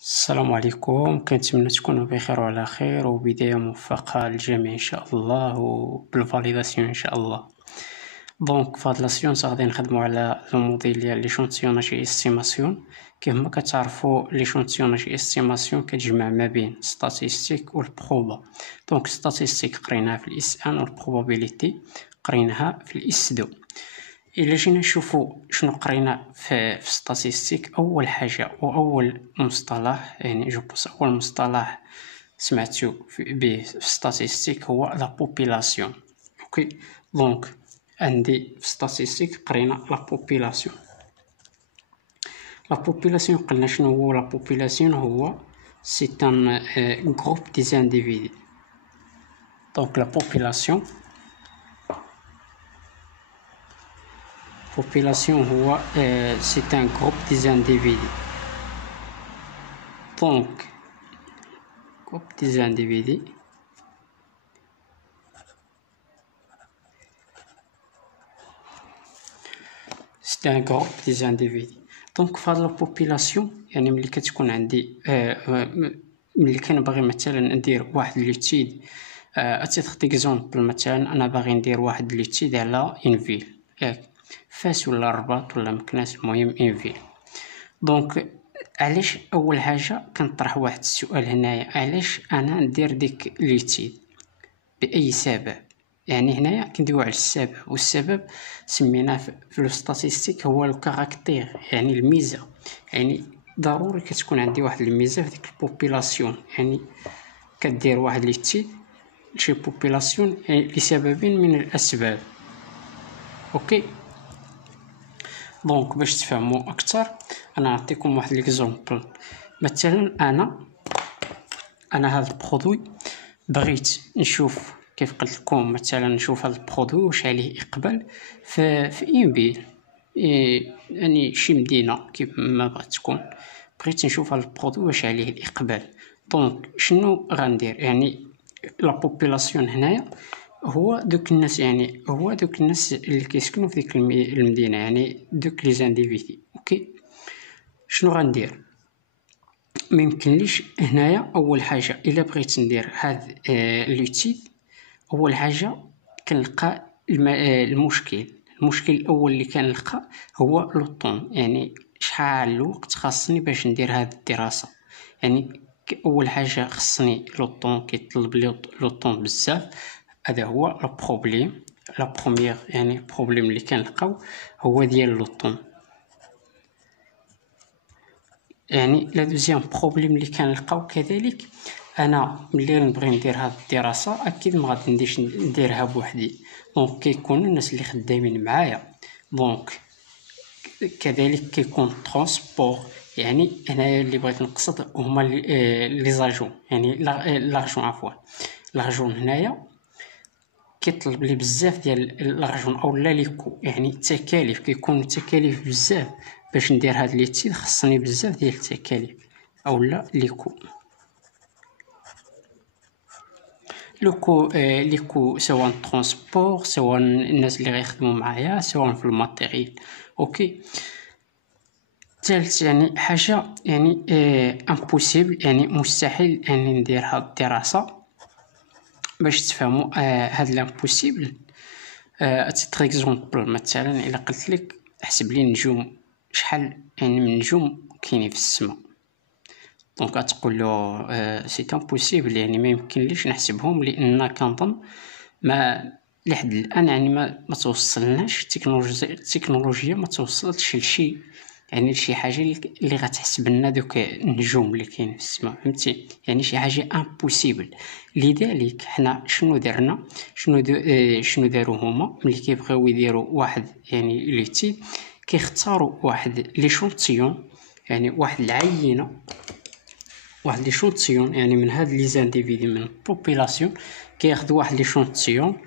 السلام عليكم، كنتمنى تكونوا بخير وعلى خير وبداية موفقة للجميع ان شاء الله وبالفاليداسيون ان شاء الله. دونك في هاد لاسيونس غادي نخدموا على لو موديل ديال ليشونتيوناج استيماسيون. كيما كتعرفوا ليشونتيوناج استيماسيون كتجمع ما بين ستاتيستيك والبروبا. دونك ستاتيستيك قريناها في الاس ان والبروبابيليتي قريناها في الاس دو. إلا جينا نشوفو شنو قرينا في ستاتيستيك، أول حاجة وأول مصطلح جو بوس أول مصطلح سمعتو به في ستاتيستيك هو لا بوبيلاسيون. اوكي، دونك عندي في ستاتيستيك قرينا لا بوبيلاسيون. لا بوبيلاسيون قلنا شنو هو لا بوبيلاسيون؟ هو سي ان غروب دي زانديفيدي. دونك لا بوبيلاسيون population c'est un groupe des individus. Donc groupe des individus c'est un groupe des individus. Donc في هاد population يعني ملي كتكون عندي ملي كنبغي مثلا ندير واحد لوتيد اتيتر ديكزومبل، مثلا انا باغي ندير واحد لوتيد على اون فيل ياك فاس ولا الرباط ولا مكناس، المهم انفيل. دونك علاش اول حاجه كنطرح واحد السؤال هنايا، علاش انا ندير ديك ليتيد؟ باي سبب؟ يعني هنايا كندويو على السبب، والسبب سميناه في لو ستاتيستيك هو لو كاركتير، يعني الميزه. يعني ضروري كتكون عندي واحد الميزه في ديك البوبولاسيون. يعني كدير واحد ليتيد شي بوبولاسيون لسبب من الاسباب. اوكي، دونك باش تفهموا اكثر انا نعطيكم واحد ليكزومبل. مثلا انا هذا البرودوي بغيت نشوف، كيف قلت لكم مثلا نشوف هذا البرودوي واش عليه اقبال في اون فيل، يعني شي مدينه كيف ما بغات تكون. بغيت نشوف هذا البرودوي واش عليه الاقبال. دونك شنو غندير؟ يعني لا بوبولاسيون هنايا هو دوك الناس، يعني هو دوك الناس اللي كيسكنوا في ديك المدينه، يعني دوك لي زانديفيدي. اوكي، شنو غندير؟ ما يمكنليش هنايا اول حاجه الا بغيت ندير هاد لوتيد، اول حاجه كنلقى المشكل الاول اللي كنلقى هو لو طون، يعني شحال الوقت خاصني باش ندير هاد الدراسه. يعني اول حاجه خصني لو طون، كيطلب لي لو طون بزاف. هذا هو لو بروبليم، لا بروميير يعني بروبليم اللي كنلقاو هو ديال لو طون. يعني لا دوزيام بروبليم اللي كنلقاو كذلك، انا ملي نبغي ندير هاد الدراسه اكيد ما غاديش نديرها بوحدي، دونك كيكونوا الناس اللي خدامين معايا. دونك كذلك كيكون ترونسبور، يعني هنايا اللي بغيت نقصد هما لي زاجون، يعني لارجون، عفوا لارجون هنايا كيطلب لي بزاف ديال لارجون او لا ليكو، يعني التكاليف كيكون التكاليف بزاف باش ندير هاد ليتيد، خصني بزاف ديال التكاليف او لا ليكو. ليكو سواء ترونسبور، سواء الناس اللي غيخدموا معايا، سواء في الماتيريال. اوكي، ثالث يعني حاجه يعني امبوسيبل، يعني مستحيل يعني ندير هاد الدراسه. باش تفهموا هاد لامبوسيبل، اتيتر اكزومبل، مثلا الا قلت لك احسب لي النجوم، شحال يعني من نجوم كاينين في السماء، دونك غتقول له سي امبوسيبل، يعني ما يمكنليش نحسبهم، لان كنظن ما لحد الان يعني ما توصلناش التكنولوجيا ما توصلتش لشي، يعني لشي حاجه اللي غتحسب لنا دوك النجوم اللي كاين في السماء، فهمتي؟ يعني شي حاجه امبوسيبل. لذلك حنا شنو درنا، شنو داروا هما ملي كيبغيو يديروا واحد يعني ليتيد، كيختاروا واحد ليشونتيون، يعني واحد العينه، واحد ليشونتيون يعني من هاد لي زانديفيدي من البوبولاسيون، كياخذ واحد ليشونتيون.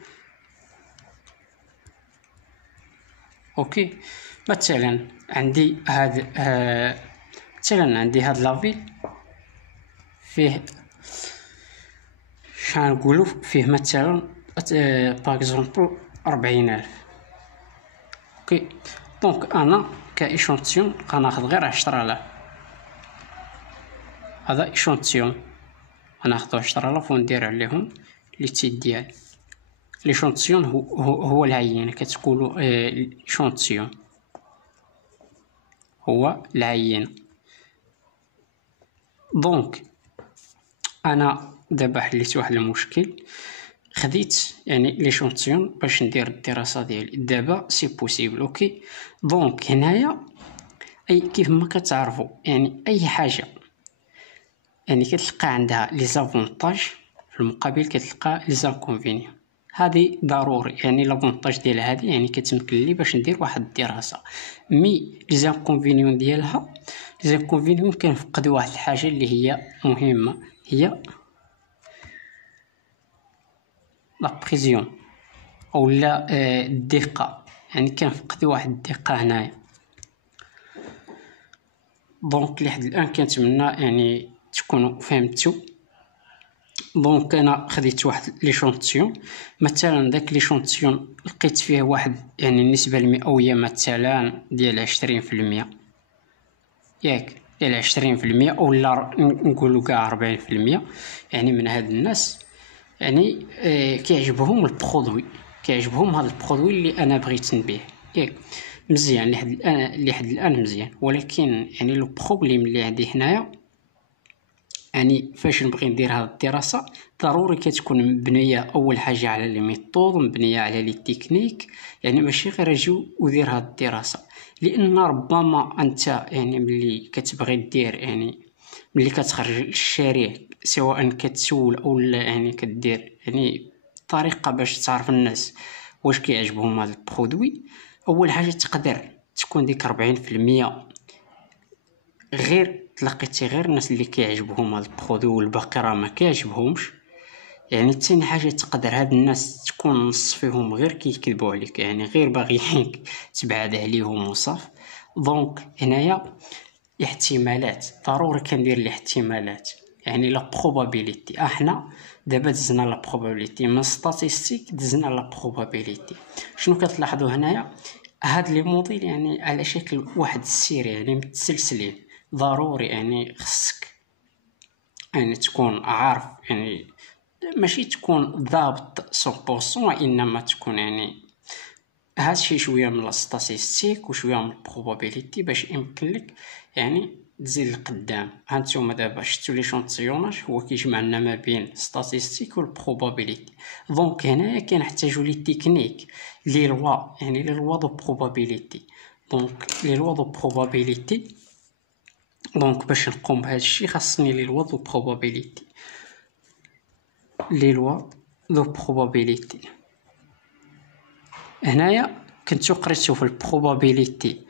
اوكي، مثلا عندي هاد مثلا عندي هاد لافيل فيه شحال نقولوا فيه مثلا باغ اكزومبل 40,000. اوكي، دونك انا كايشونتيون غناخذ غير 10,000. هذا إيشونتيون، غناخدو 10000 وندير عليهم لي تيت ديالي. ليشونتيون هو العينة، كتقولو إيشونتيون هو العينة. دونك انا دابا حليت واحد المشكل، خديت يعني ليشونتيون باش ندير الدراسه ديالي. دابا سي بوسيبل. اوكي، دونك هنايا اي كيف ما كتعرفوا يعني اي حاجه يعني كتلقى عندها لي زافونتاج في المقابل كتلقى لي زانكونفينيون. هذه ضروري، يعني لافونتاج ديال هذه يعني كتمكن لي باش ندير واحد الدراسه. مي لي زانكونفينيون ديالها، لي زانكونفينيون كنفقد واحد الحاجه اللي هي مهمه، هي لا بريزيون او لا الدقه، يعني كنفقد واحد الدقه هنايا. دونك لحد الان كنتمنى يعني تكونوا فهمتوا. دونك انا خديت واحد ليشونتيون، مثلا داك ليشونتيون لقيت فيه واحد يعني النسبه المئويه مثلا ديال 20%، ياك ديال 20% اولا نقولوا كاع 40%. يعني من هاد الناس يعني كيعجبهم البرودوي، كيعجبهم هذا البرودوي اللي انا بغيت نبيع، ياك مزيان لحد الان مزيان. ولكن يعني لو بروبليم اللي عندي هنايا، يعني فاش نبغي ندير هذه الدراسه ضروري كتكون مبنيه اول حاجه على لي ميثود، مبنيه على لي تكنيك، يعني ماشي غير اجي ودير هذه الدراسه. لان ربما انت يعني ملي كتبغي دير يعني ملي كتخرج للشارع سواء كتسول او يعني كدير يعني طريقه باش تعرف الناس واش كيعجبهم هذا البرودوي، اول حاجه تقدر تكون ديك 40% غير تلقيتي غير الناس اللي كيعجبهم هذا البرودوي والباقي راه ما كيعجبهمش. يعني ثاني حاجه تقدر هاد الناس تكون نص فيهم غير كيكذبوا عليك، يعني غير باغيينك تبعد عليهم وصف. دونك هنايا احتمالات، ضروري كندير الاحتمالات يعني لا بروبابيليتي. احنا دابا دزنا لا بروبابيليتي من ستاتيستيك دزنا لا بروبابيليتي. شنو كتلاحظوا هنايا؟ هاد لي موديل يعني على شكل واحد السير يعني متسلسلين. ضروري يعني خصك يعني تكون عارف، يعني ماشي تكون ضابط 100%، انما تكون يعني هادشي شويه من لاستاتيستيك وشويه من البروبابيليتي باش يمكن لك يعني تزيد القدام. هانتوما دابا شفتوا لي شونطيوناج هو كيجمع لنا ما بين ستاتيستيك والبروبابيليتي. دونك هنايا كنحتاجوا لي تكنيك لي لوا، يعني لي لوا دو بروبابيليتي. دونك لي لوا دو بروبابيليتي، دونك باش نقوم بهذا الشيء خاصني لي لوا دو بروبابيليتي. لي لوا دو بروبابيليتي هنايا كنتو قريتو في البروبابيليتي،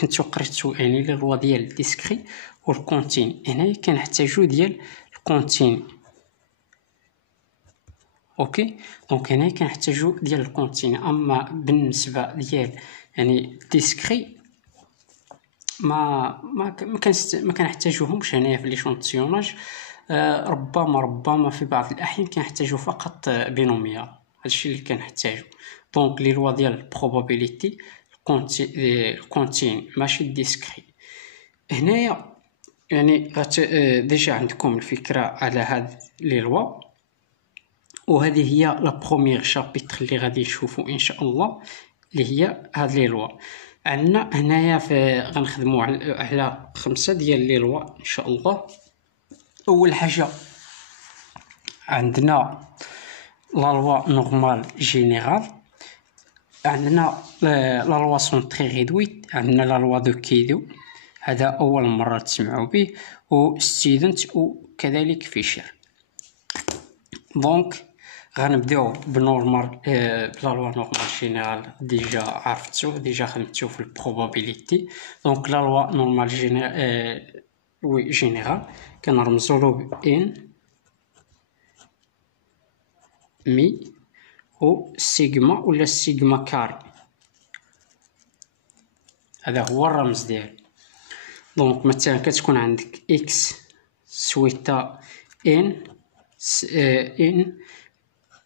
كنتو قريتو يعني لي لوا ديال الديسكري والكونتيني. هنايا كنحتاجو ديال الكونتيني. اوكي، دونك هنايا كنحتاجو ديال الكونتيني. اما بالنسبه ديال يعني الديسكري ما كنحتاجوهمش هنايا في لي شونطيوناج. ربما في بعض الاحيان كنحتاجو فقط بينوميال، هادشي اللي كنحتاجو. دونك لي لوا ديال البروبابيليتي الكونتين ماشي الديسكري. هنايا يعني ديجا عندكم الفكره على هاد لي لوا، وهذه هي لا بروميير شابيتر اللي غادي نشوفو ان شاء الله، اللي هي هاد لي لوا. عندنا هنايا غنخدموا على 5 ديال لي لوا ان شاء الله. اول حاجه عندنا لا لوا نورمال جينيرال، عندنا لا لوا سون تري ريدويت، عندنا لا لوا دو كيدو، هذا اول مره تسمعوا به، و ستودنت وكذلك فيشر. دونك غنبداو بنورمال بلا لوا نورمال جينيرال. ديجا عرفتو، ديجا خدمتو في البروبابيليتي. دونك لا لوا نورمال جينيرال كنرمزو له ب ان مي و سيغما ولا سيغما كاري، هذا هو الرمز ديالو. دونك مثلا كتكون عندك اكس سويتا ان ان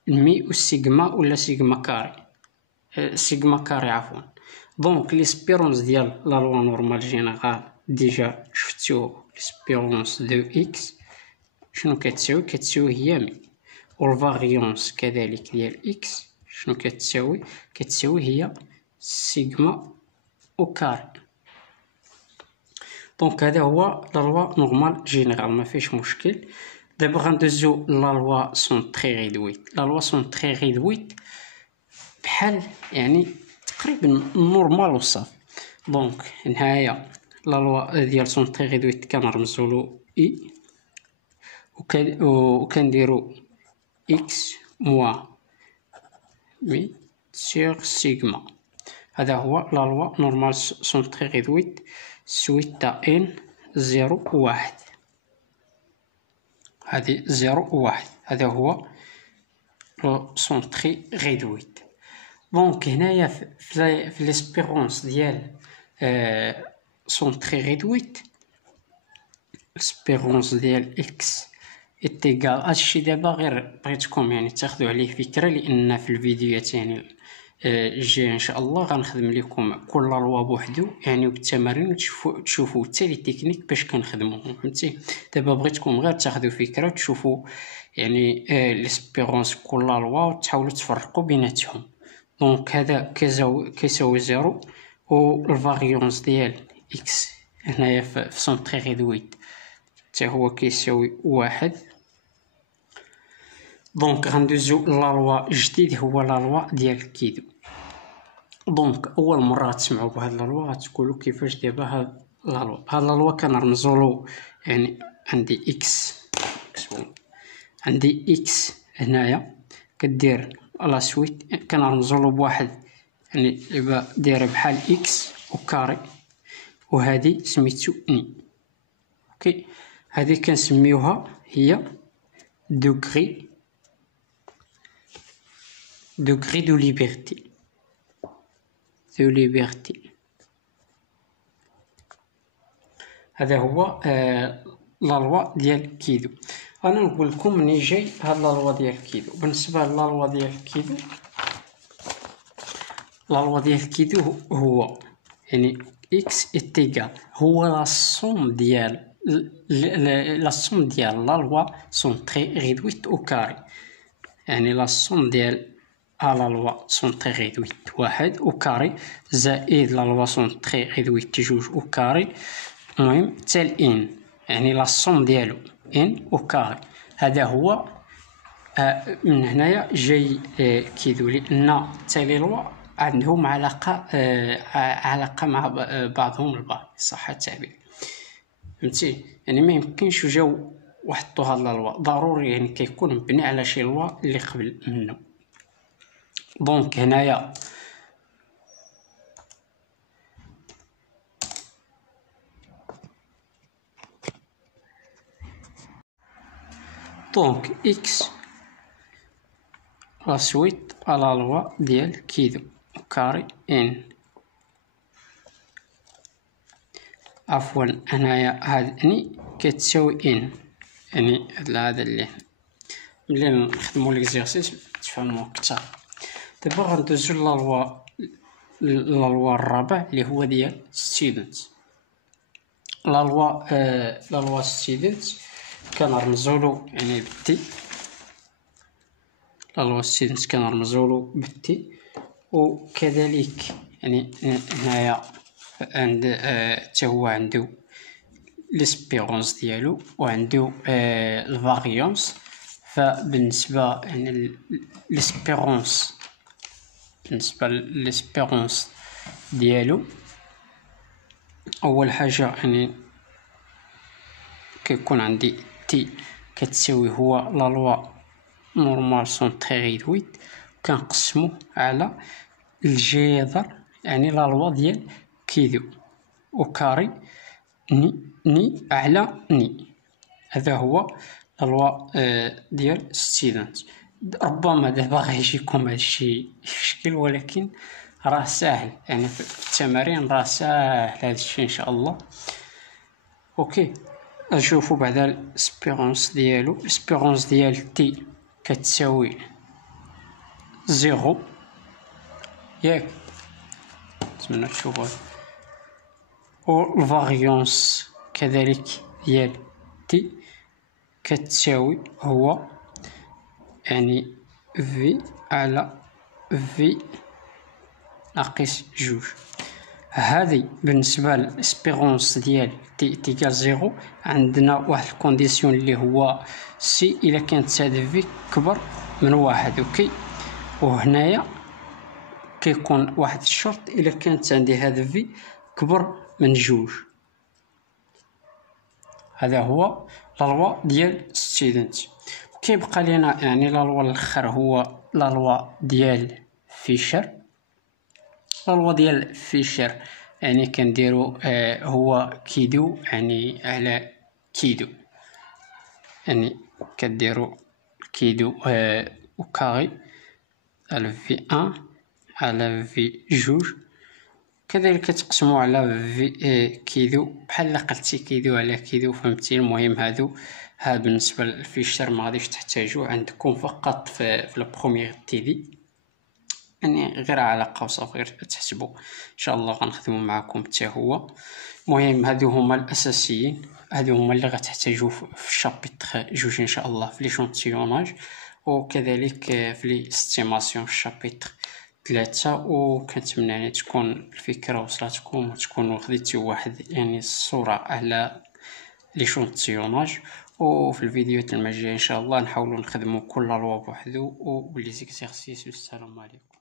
مي و سيغما ولا سيغما كاري، سيغما كاري عفوا. دونك ليسبيرونس ديال لا لوا نورمال جينيرال ديجا شفتو ليسبيرونس دو إكس شنو كتساوي هي 100، والفاريونس كذلك ديال إكس شنو كتساوي هي سيغما أو كاري. دونك هذا هو لا لوا نورمال جينيرال ما فيش مشكل. دابا غندوزو لا لوا سون تري ريدويت. لا لوا سون تري ريدويت بحال يعني تقريبا نورمال وصافي. دونك هنايا لا لوا ديال سون تري ريدويت كنرمزولو اي وكنديرو اكس موان مي سيغ سيغما. هذا هو لا لوا نورمال سون تري ريدويت سويت تا ان 0 1. هذه 0 1 هذا هو سون تري ريدويت. دونك هنايا في ليسبيرونس ديال سون تري ريدويت ليسبيرونس ديال اكس اتيكال هادشي دابا غير بغيتكم يعني تاخدو عليه فكره، لان في الفيديوهات يعني الجايه ان شاء الله غنخدم لكم كل لوا بوحدو يعني وبالتمارين تشوفوا حتى لي تكنيك باش كنخدموهم فهمتي. دابا بغيتكم غير تاخدو فكره تشوفوا يعني ليسبيرونس كل لوا وتحاولوا تفرقوا بيناتهم. دونك هذا كيساوي 0 والفاريونس ديال اكس هنايا في سون تري ريدويت حتى هو كيساوي 1. دونك غندوزو لا لوا جديد هو لا لوا ديال كيدو. دونك اول مره تسمعوا بهاد لا لوا غتقولوا كيفاش دابا هاد لا لوا. هاد لا لوا كنرمزولو يعني عندي اكس هنايا كدير لا سويت كنرمزولو بواحد يعني دايره بحال اكس وكاري، وهذه سميتو ني. اوكي هذه كنسميوها هي دوغري دو ليبرتي هذا هو لا لوا ديال كيدو. انا نقول لكم مني جاي هاد لا لوا ديال كيدو. بالنسبه لا لوا ديال كيدو، لا لوا ديال كيدو هو يعني اكس اتيكال هو لا سوم ديال لا لوا سون تري ريدويت او كاري. يعني لا سوم ديال لا لوا سون تري ريدويت 1 او كاري زائد لا لوا سون تري ريدويت 2 او كاري المهم حتى ان يعني لا سوم ديالو ان او كاري. هذا هو من هنايا جاي كيدو، لان حتى لي لوا عندهم علاقه مع بعضهم البعض صح التعبير فهمتي. يعني ما يمكنش جاو وحطوا هاد لا لوا، ضروري يعني كيكون مبني على شي لوا اللي قبل منه. دونك هنايا دونك اكس لا سويت على لوا ديال كيدو كاري ان عفوا هنايا هاد ني كتساوي ان يعني هذا اللي ملي نخدمو ليكزيرسيس تفهموا اكثر. دابا غندوزو لا لوا الرابع اللي هو ديال ستودنت. لا لوا ستودنت كنرمزولو يعني بالتي. لا لوا ستودنت كنرمزولو بالتي، وكذلك يعني هنايا عند حتى هو عندو ليسبيرونس ديالو وعندو الفاريونس. فبالنسبه يعني ليسبيرونس بالنسبه ليسبيرونس ديالو اول حاجه يعني كيكون عندي تي كتساوي هو لا لوا نورمال سون تري ريدويت كنقسمو على الجذر يعني لا لوا ديال كيدو وكاري ني على ني. هذا هو لا لوا ديال ستودنت. ربما دابا غيجيكم هادشي مشكل، ولكن راه ساهل يعني في التمارين راه ساهل هادشي ان شاء الله. اوكي نشوفوا بعدا الاسبيرونس ديالو. الاسبيرونس ديال تي كتساوي 0 ياك نتمنى تشوفوا. و الفاريونس كذلك ديال تي كتساوي هو يعني في على في ناقص جوج. هذه بالنسبة للإسبيرونس ديال تي تيكال زيرو. عندنا واحد الكونديسيون اللي هو سي إلا كانت هاد في كبر من واحد. اوكي، وهنايا كيكون واحد الشرط إلا كانت عندي هاد في كبر من جوج. هذا هو لا لوا ديال ستودنت. كيبقى لينا يعني لا لوا الاخر هو لا لوا ديال فيشر. لا لوا ديال فيشر يعني كنديرو هو كيدو يعني على كيدو، يعني كديرو كيدو وكاري على في ان على في جوج، كذلك تقسموا على في كيدو بحال قلتي كيدو على كيدو. فهمتي؟ المهم ها بالنسبه للفيشر ما غاديش تحتاجو عندكم فقط في البروميير تيدي، يعني غير على قوس غير تحسبوا. ان شاء الله غنخدموا معكم حتى هو. المهم هادو هما الاساسيين، هادو هما اللي غتحتاجوا في الشابيتر جوج ان شاء الله في ليشونتيوناج، وكذلك في لي استيماسيون في الشابيتر 3. وكنتمنى يعني تكون الفكره وصلتكم وتكونوا خديتوا واحد يعني الصوره على ليشونتيوناج. وفي الفيديوهات المجايه ان شاء الله نحاولوا نخدموا كل لوا بوحدو ولي زيكزارسيس. والسلام عليكم.